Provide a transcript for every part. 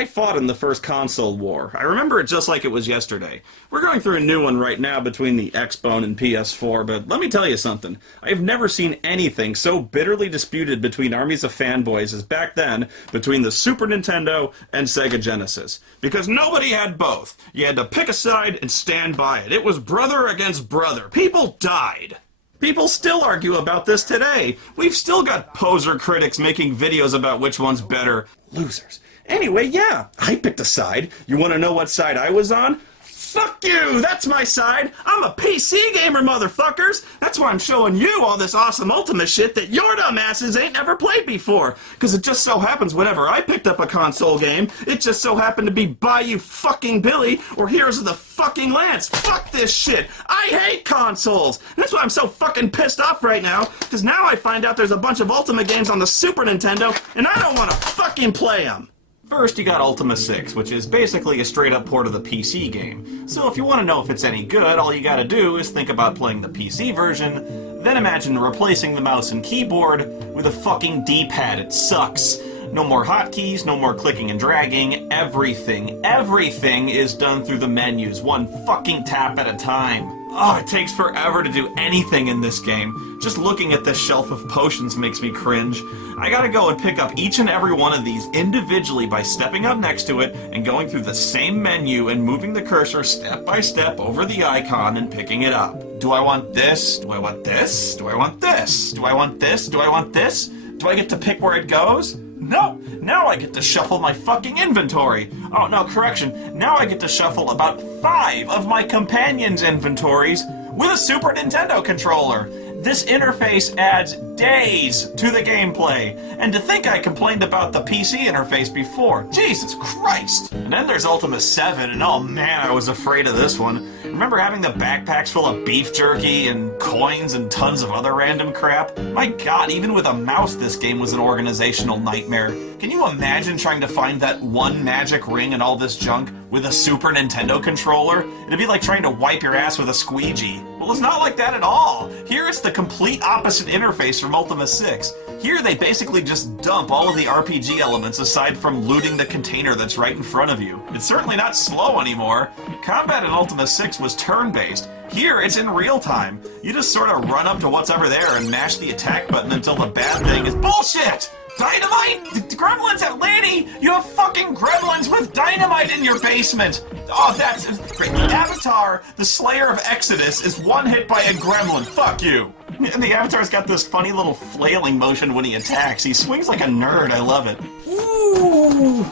I fought in the first console war. I remember it just like it was yesterday. We're going through a new one right now between the Xbone and PS4, but let me tell you something. I've never seen anything so bitterly disputed between armies of fanboys as back then between the Super Nintendo and Sega Genesis. Because nobody had both. You had to pick a side and stand by it. It was brother against brother. People died. People still argue about this today. We've still got poser critics making videos about which one's better. Losers. Anyway, yeah, I picked a side. You want to know what side I was on? Fuck you! That's my side! I'm a PC gamer, motherfuckers! That's why I'm showing you all this awesome Ultima shit that your dumbasses ain't never played before! Because it just so happens whenever I picked up a console game, it just so happened to be Bayou fucking Billy or Heroes of the fucking Lance! Fuck this shit! I hate consoles! And that's why I'm so fucking pissed off right now, because now I find out there's a bunch of Ultima games on the Super Nintendo, and I don't want to fucking play them! First, you got Ultima 6, which is basically a straight-up port of the PC game. So if you want to know if it's any good, all you gotta do is think about playing the PC version, then imagine replacing the mouse and keyboard with a fucking D-pad. It sucks. No more hotkeys, no more clicking and dragging. Everything is done through the menus, one fucking tap at a time. Oh, it takes forever to do anything in this game. Just looking at this shelf of potions makes me cringe. I gotta go and pick up each and every one of these individually by stepping up next to it and going through the same menu and moving the cursor step by step over the icon and picking it up. Do I want this? Do I want this? Do I want this? Do I want this? Do I want this? Do I get to pick where it goes? No! Now I get to shuffle my fucking inventory! Oh, no, correction. Now I get to shuffle about 5 of my companions' inventories with a Super Nintendo controller! This interface adds days to the gameplay, and to think I complained about the PC interface before. Jesus Christ! And then there's Ultima 7, and oh man, I was afraid of this one. Remember having the backpacks full of beef jerky and coins and tons of other random crap? My god, even with a mouse this game was an organizational nightmare. Can you imagine trying to find that one magic ring and all this junk with a Super Nintendo controller? It'd be like trying to wipe your ass with a squeegee. Well, it's not like that at all. Here it's the complete opposite interface from Ultima 6. Here they basically just dump all of the RPG elements aside from looting the container that's right in front of you. It's certainly not slow anymore. Combat in Ultima 6 was turn-based. Here it's in real time. You just sort of run up to what's ever there and mash the attack button until the bad thing is bullshit! Dynamite? Gremlins at Lanny? You have fucking gremlins with dynamite in your basement! Oh, that's great. The Avatar, the Slayer of Exodus, is one hit by a gremlin. Fuck you! And the Avatar's got this funny little flailing motion when he attacks. He swings like a nerd. I love it. Ooh!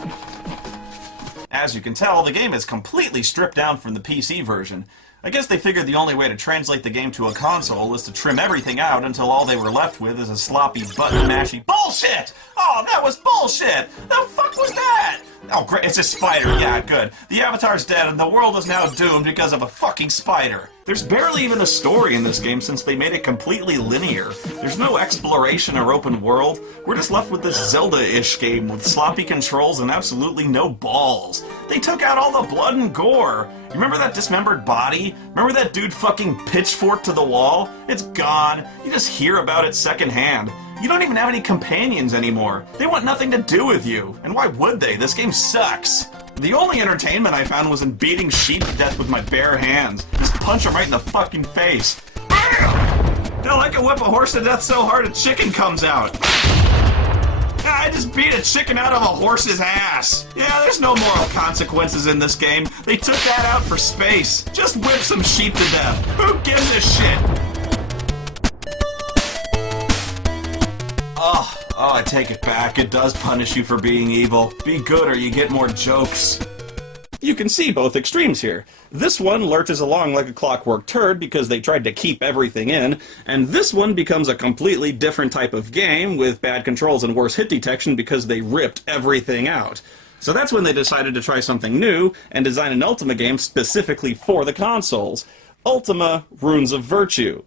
As you can tell, the game is completely stripped down from the PC version. I guess they figured the only way to translate the game to a console is to trim everything out until all they were left with is a sloppy button-mashy bullshit! Oh, that was bullshit! The fuck was that? Oh, great, it's a spider. Yeah, good. The Avatar's dead and the world is now doomed because of a fucking spider. There's barely even a story in this game since they made it completely linear. There's no exploration or open world. We're just left with this Zelda-ish game with sloppy controls and absolutely no balls. They took out all the blood and gore. You remember that dismembered body? Remember that dude fucking pitchfork to the wall? It's gone. You just hear about it secondhand. You don't even have any companions anymore. They want nothing to do with you. And why would they? This game sucks. The only entertainment I found was in beating sheep to death with my bare hands. Just punch them right in the fucking face. Hell, I can whip a horse to death so hard a chicken comes out. I just beat a chicken out of a horse's ass. Yeah, there's no moral consequences in this game. They took that out for space. Just whip some sheep to death. Who gives a shit? Oh, I take it back. It does punish you for being evil. Be good or you get more jokes. You can see both extremes here. This one lurches along like a clockwork turd because they tried to keep everything in, and this one becomes a completely different type of game with bad controls and worse hit detection because they ripped everything out. So that's when they decided to try something new and design an Ultima game specifically for the consoles. Ultima Runes of Virtue.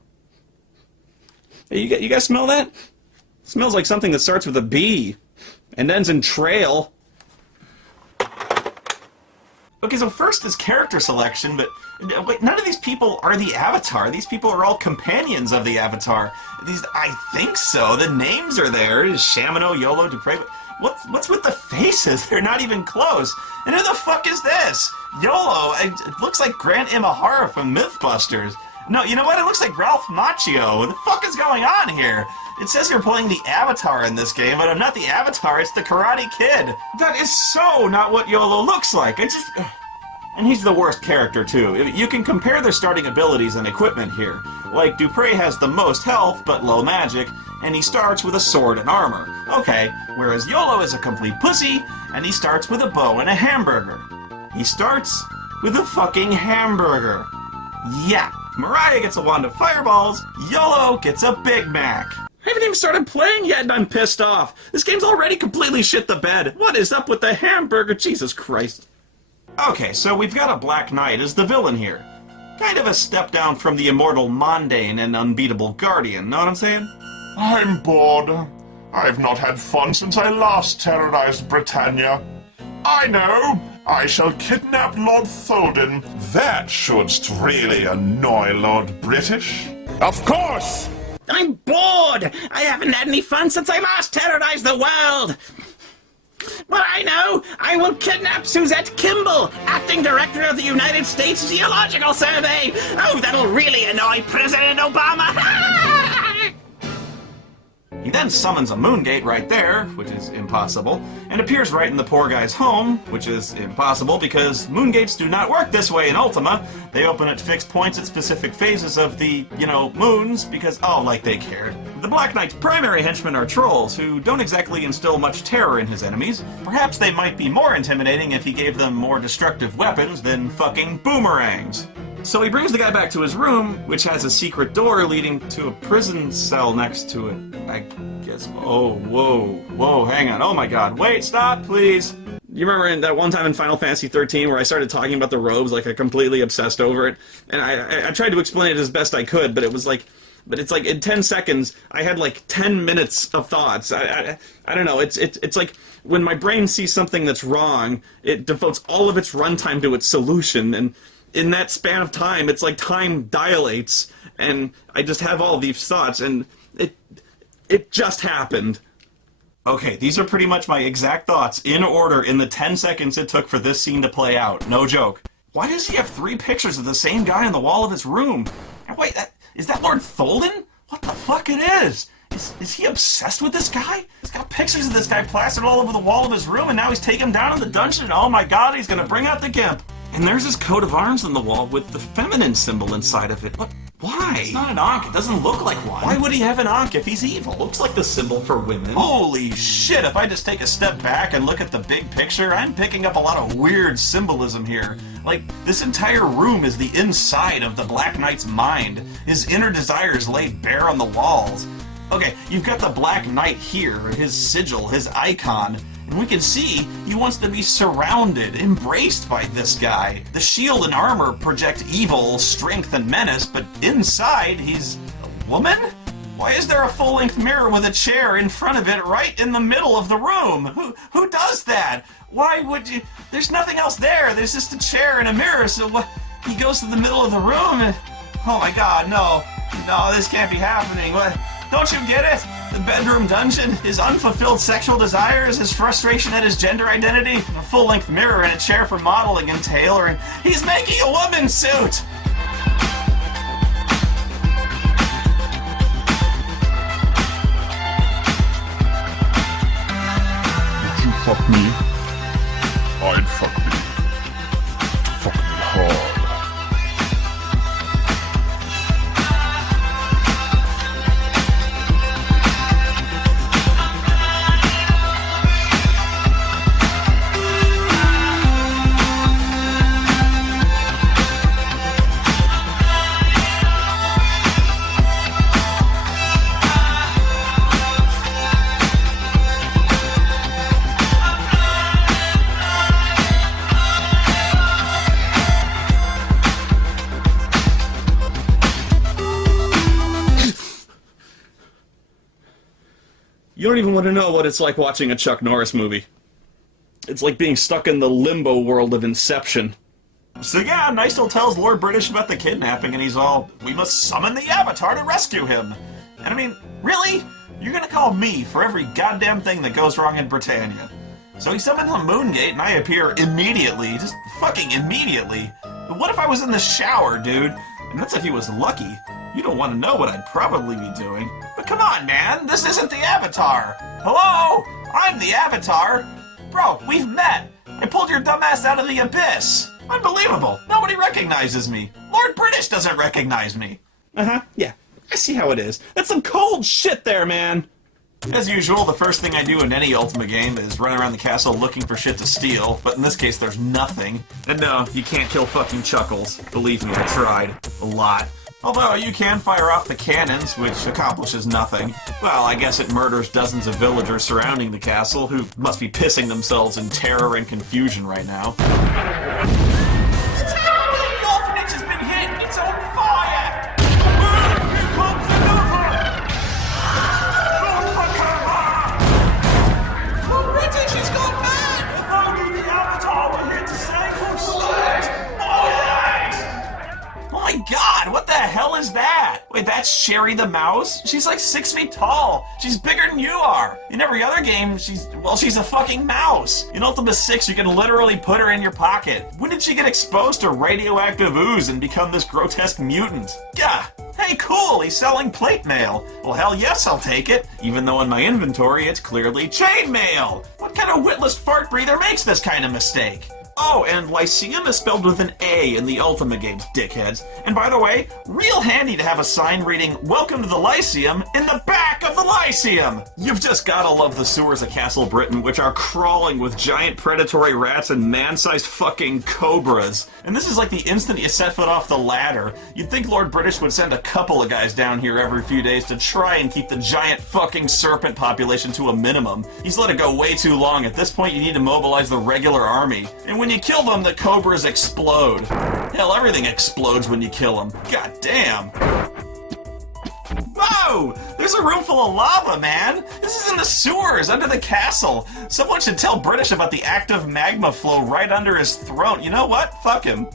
Hey, you guys smell that? It smells like something that starts with a B and ends in trail. Okay, so first is character selection, but wait, none of these people are the Avatar. These people are all companions of the Avatar. I think so. The names are there. Shamino, Yolo, Dupre. What's with the faces? They're not even close. And who the fuck is this? Yolo. It looks like Grant Imahara from Mythbusters. No, you know what? It looks like Ralph Macchio. What the fuck is going on here? It says you're playing the Avatar in this game, but I'm not the Avatar, it's the Karate Kid. That is so not what Yolo looks like. And he's the worst character, too. You can compare their starting abilities and equipment here. Like, Dupre has the most health, but low magic, and he starts with a sword and armor. Okay, whereas Yolo is a complete pussy, and he starts with a bow and a hamburger. He starts with a fucking hamburger. Yeah. Mariah gets a wand of fireballs, Yolo gets a Big Mac. I haven't even started playing yet and I'm pissed off. This game's already completely shit the bed. What is up with the hamburger? Jesus Christ. Okay, so we've got a Black Knight as the villain here. Kind of a step down from the immortal Mundane and unbeatable Guardian, know what I'm saying? I'm bored. I've not had fun since I last terrorized Britannia. I know! I shall kidnap Lord Tholden. That should really annoy Lord British. Of course! I'm bored! I haven't had any fun since I last terrorized the world! But I know! I will kidnap Suzette Kimball, acting director of the United States Geological Survey! Oh, that'll really annoy President Obama! He then summons a Moongate right there, which is impossible, and appears right in the poor guy's home, which is impossible because Moongates do not work this way in Ultima. They open at fixed points at specific phases of the, moons, because, like they cared. The Black Knight's primary henchmen are trolls, who don't exactly instill much terror in his enemies. Perhaps they might be more intimidating if he gave them more destructive weapons than fucking boomerangs. So he brings the guy back to his room, which has a secret door leading to a prison cell next to it. I guess. Oh, whoa, hang on. Oh my god. Wait, stop, please. You remember in that one time in Final Fantasy 13 where I started talking about the robes, like I completely obsessed over it? And I tried to explain it as best I could, but it's like in 10 seconds, I had like 10 minutes of thoughts. I don't know, it's like when my brain sees something that's wrong, it devotes all of its runtime to its solution, and in that span of time, it's like time dilates, and I just have all these thoughts, and it just happened. Okay, these are pretty much my exact thoughts, in order, in the 10 seconds it took for this scene to play out. No joke. Why does he have 3 pictures of the same guy on the wall of his room? And wait, is that Lord Tholden? What the fuck it is? Is he obsessed with this guy? He's got pictures of this guy plastered all over the wall of his room, and now he's taking him down in the dungeon, and oh my god, he's gonna bring out the gimp. And there's his coat of arms on the wall with the feminine symbol inside of it. What? Why? It's not an Ankh. It doesn't look like one. Why would he have an Ankh if he's evil? Looks like the symbol for women. Holy shit, if I just take a step back and look at the big picture, I'm picking up a lot of weird symbolism here. Like, this entire room is the inside of the Black Knight's mind. His inner desires laid bare on the walls. Okay, you've got the Black Knight here, his sigil, his icon. And we can see he wants to be surrounded, embraced by this guy. The shield and armor project evil, strength, and menace, but inside he's a woman? Why is there a full-length mirror with a chair in front of it right in the middle of the room? Who does that? Why would you? There's nothing else there. There's just a chair and a mirror, so what? He goes to the middle of the room and... Oh my god, no. No, this can't be happening. What? Don't you get it? The bedroom dungeon, his unfulfilled sexual desires, his frustration at his gender identity, a full-length mirror and a chair for modeling and tailoring. He's making a woman's suit! Would you fuck me? I'd fuck me. Fuck me hard. You don't even want to know what it's like watching a Chuck Norris movie. It's like being stuck in the limbo world of Inception. So yeah, Nystel tells Lord British about the kidnapping, and he's all, we must summon the Avatar to rescue him. And I mean, really? You're gonna call me for every goddamn thing that goes wrong in Britannia. So he summons a Moongate, and I appear immediately, just fucking immediately. But what if I was in the shower, dude? And that's if he was lucky. You don't want to know what I'd probably be doing. But come on, man, this isn't the Avatar. Hello? I'm the Avatar. Bro, we've met. I pulled your dumbass out of the abyss. Unbelievable. Nobody recognizes me. Lord British doesn't recognize me. Yeah. I see how it is. That's some cold shit there, man. As usual, the first thing I do in any Ultima game is run around the castle looking for shit to steal, but in this case there's nothing. And no, you can't kill fucking Chuckles. Believe me, I tried. A lot. Although you can fire off the cannons, which accomplishes nothing. Well, I guess it murders dozens of villagers surrounding the castle who must be pissing themselves in terror and confusion right now. It's happening! The orphanage has been hit! It's on fire! Here comes another! Run for cover! Oh, British has gone mad! If only the Avatar were here to save us! Oh my god, what the hell is that? Wait, that's Sherry the mouse? She's like 6 feet tall. She's bigger than you are. In every other game, she's a fucking mouse. In Ultima 6, you can literally put her in your pocket. When did she get exposed to radioactive ooze and become this grotesque mutant? Yeah. Hey, cool, he's selling plate mail. Well, hell yes, I'll take it. Even though in my inventory, it's clearly chain mail. What kind of witless fart breather makes this kind of mistake? Oh, and Lyceum is spelled with an A in the Ultima games, dickheads. And by the way, real handy to have a sign reading, Welcome to the Lyceum, in the back of the Lyceum! You've just gotta love the sewers of Castle Britain, which are crawling with giant predatory rats and man-sized fucking cobras. And this is like the instant you set foot off the ladder. You'd think Lord British would send a couple of guys down here every few days to try and keep the giant fucking serpent population to a minimum. He's let it go way too long. At this point, you need to mobilize the regular army. And when you kill them, the cobras explode. Hell, everything explodes when you kill them. God damn. Whoa! There's a room full of lava, man! This is in the sewers, under the castle. Someone should tell British about the active magma flow right under his throat. You know what? Fuck him.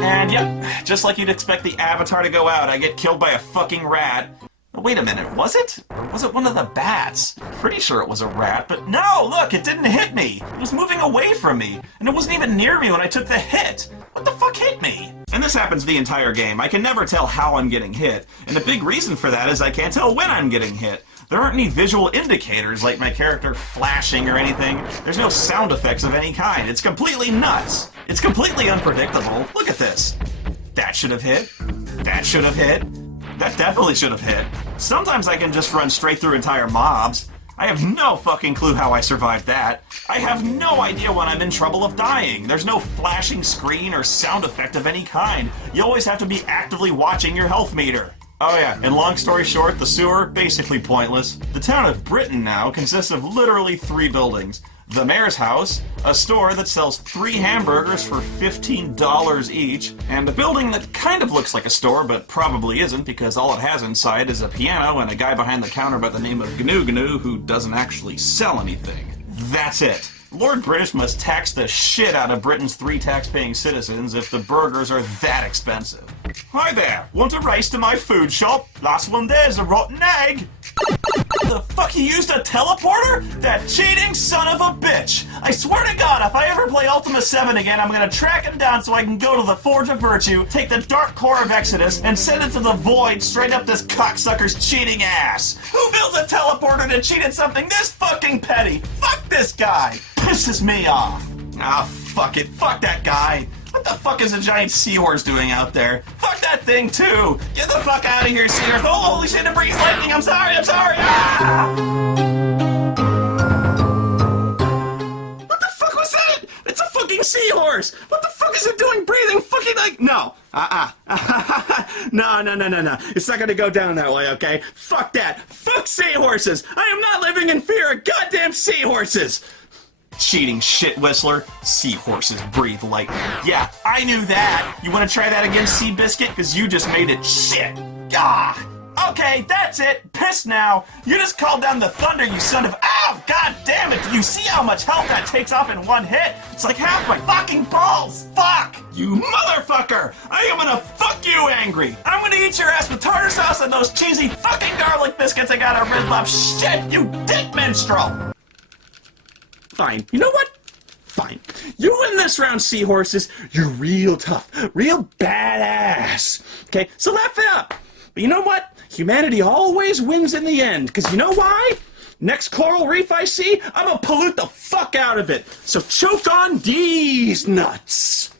And yep, just like you'd expect the Avatar to go out, I get killed by a fucking rat. Wait a minute, was it? Or was it one of the bats? Pretty sure it was a rat, but no, look, it didn't hit me. It was moving away from me, and it wasn't even near me when I took the hit. What the fuck hit me? And this happens the entire game. I can never tell how I'm getting hit, and the big reason for that is I can't tell when I'm getting hit. There aren't any visual indicators like my character flashing or anything. There's no sound effects of any kind. It's completely nuts. It's completely unpredictable. Look at this. That should have hit. That should have hit. That definitely should have hit. Sometimes I can just run straight through entire mobs. I have no fucking clue how I survived that. I have no idea when I'm in trouble of dying. There's no flashing screen or sound effect of any kind. You always have to be actively watching your health meter. Oh yeah, and long story short, the sewer, basically pointless. The town of Britain now consists of literally 3 buildings. The mayor's house, a store that sells 3 hamburgers for $15 each, and a building that kind of looks like a store but probably isn't because all it has inside is a piano and a guy behind the counter by the name of Gnu Gnu who doesn't actually sell anything. That's it. Lord British must tax the shit out of Britain's 3 tax-paying citizens if the burgers are that expensive. Hi there, want a race to my food shop? Last one there's a rotten egg. The fuck, he used a teleporter? That cheating son of a bitch! I swear to God, if I ever play Ultima 7 again, I'm gonna track him down so I can go to the Forge of Virtue, take the Dark Core of Exodus, and send it to the void straight up this cocksucker's cheating ass! Who builds a teleporter to cheat at something this fucking petty? Fuck this guy! Pisses me off! Ah, fuck it. Fuck that guy! What the fuck is a giant seahorse doing out there? Fuck that thing too! Get the fuck out of here, seahorse! Oh, holy shit, it breathes lightning! I'm sorry! Ah! What the fuck was that? It's a fucking seahorse! What the fuck is it doing breathing fucking like... No! No. It's not gonna go down that way, okay? Fuck that! Fuck seahorses! I am not living in fear of goddamn seahorses! Cheating shit whistler. Seahorses breathe lightning. Yeah, I knew that. You want to try that again, Seabiscuit? Because you just made it shit. Ah! Okay, that's it. Pissed now. You just called down the thunder, you son of... Ow! God damn it! Do you see how much health that takes off in one hit? It's like half my fucking balls! Fuck! You motherfucker! I am gonna fuck you angry! I'm gonna eat your ass with tartar sauce and those cheesy fucking garlic biscuits I got at Red Lobster. Shit, you dick minstrel! Fine. You know what? Fine. You win this round, seahorses. You're real tough. Real badass. Okay, so laugh it up. But you know what? Humanity always wins in the end. Because you know why? Next coral reef I see, I'm gonna pollute the fuck out of it. So choke on these nuts.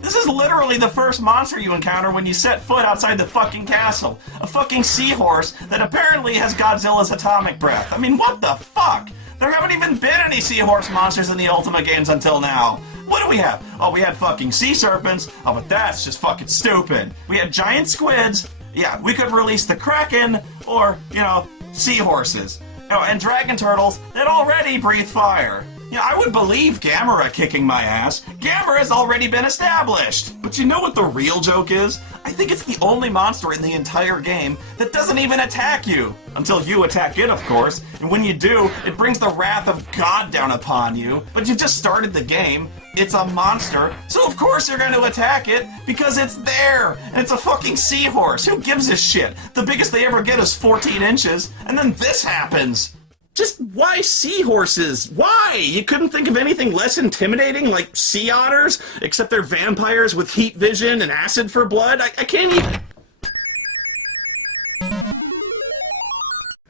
This is literally the first monster you encounter when you set foot outside the fucking castle. A fucking seahorse that apparently has Godzilla's atomic breath. I mean, what the fuck? There haven't even been any seahorse monsters in the Ultima games until now. What do we have? Oh, we had fucking sea serpents. Oh, but that's just fucking stupid. We had giant squids. Yeah, we could release the Kraken, or, you know, seahorses. Oh, and dragon turtles that already breathe fire. Yeah, I would believe Gamera kicking my ass. Gamera's already been established. But you know what the real joke is? I think it's the only monster in the entire game that doesn't even attack you. Until you attack it, of course. And when you do, it brings the wrath of God down upon you. But you just started the game. It's a monster, so of course you're going to attack it, because it's there, and it's a fucking seahorse. Who gives a shit? The biggest they ever get is 14 inches, and then this happens. Just why seahorses? Why? You couldn't think of anything less intimidating like sea otters? Except they're vampires with heat vision and acid for blood? I can't even...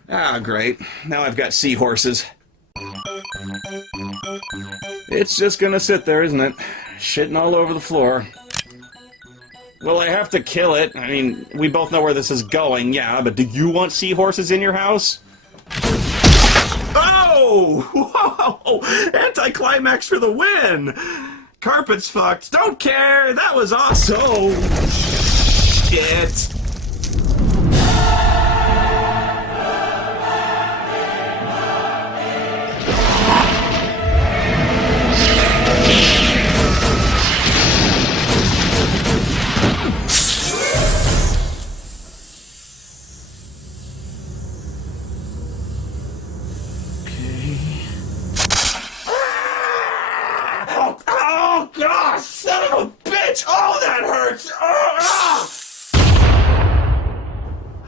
Ah, great. Now I've got seahorses. It's just gonna sit there, isn't it? Shitting all over the floor. Well, I have to kill it. I mean, we both know where this is going, yeah, but do you want seahorses in your house? Oh! Whoa! Anticlimax for the win! Carpet's fucked. Don't care! That was awesome! Oh, shit! Oh, God! Son of a bitch! Oh, that hurts!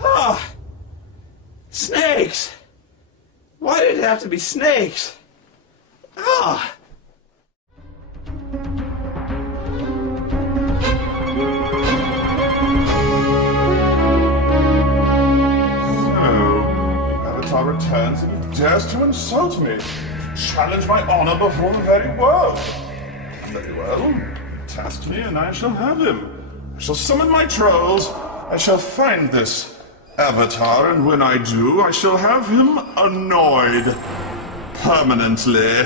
Oh. Snakes! Why did it have to be snakes? Ah! Avatar returns and he dares to insult me. Challenge my honor before the very world. Very well. Task me and I shall have him. I shall summon my trolls. I shall find this Avatar, and when I do, I shall have him annoyed. Permanently.